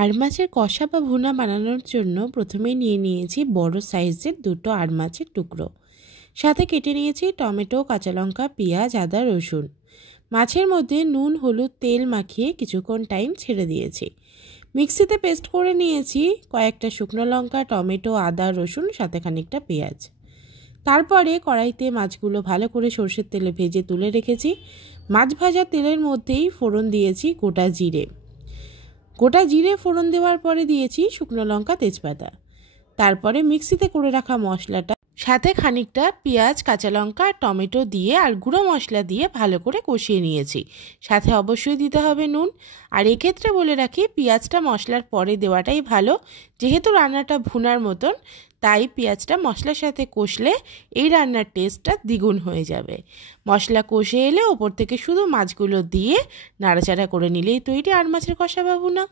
আড় মাছের কষা বা ভুনা বানানোর জন্য প্রথমেই নিয়ে নিয়েছি বড় সাইজের দুটো আড় মাছের টুকরো, সাথে কেটে নিয়েছি টমেটো, কাঁচা লঙ্কা, পেঁয়াজ, আদা, রসুন। মাছের মধ্যে নুন, হলুদ, তেল মাখিয়ে কিছুক্ষণ টাইম ছেড়ে দিয়েছি। মিক্সিতে পেস্ট করে নিয়েছি কয়েকটা শুকনো লঙ্কা, টমেটো, আদা, রসুন, সাথে খানিকটা পেঁয়াজ। তারপরে কড়াইতে মাছগুলো ভালো করে সরষের তেলে ভেজে তুলে রেখেছি। মাছ ভাজা তেলের মধ্যেই ফোড়ন দিয়েছি গোটা জিরে ফোড়ন দেওয়ার পরে দিয়েছি শুকনো লঙ্কা, তেজপাতা। তারপরে মিক্সিতে করে রাখা মশলাটা সাথে খানিকটা পেঁয়াজ, কাঁচা লঙ্কা আর টমেটো দিয়ে আর গুঁড়ো মশলা দিয়ে ভালো করে কষিয়ে নিয়েছি। সাথে অবশ্যই দিতে হবে নুন। আর এক্ষেত্রে বলে রাখি, পেঁয়াজটা মশলার পরে দেওয়াটাই ভালো, যেহেতু রান্নাটা ভুনার মতন, তাই পেঁয়াজটা মশলার সাথে কষলে এই রান্নার টেস্টটা দ্বিগুণ হয়ে যাবে। মশলা কষে এলে ওপর থেকে শুধু মাছগুলো দিয়ে নাড়াচাড়া করে নিলেই তৈরি আড় মাছের কষা বা ভুনা।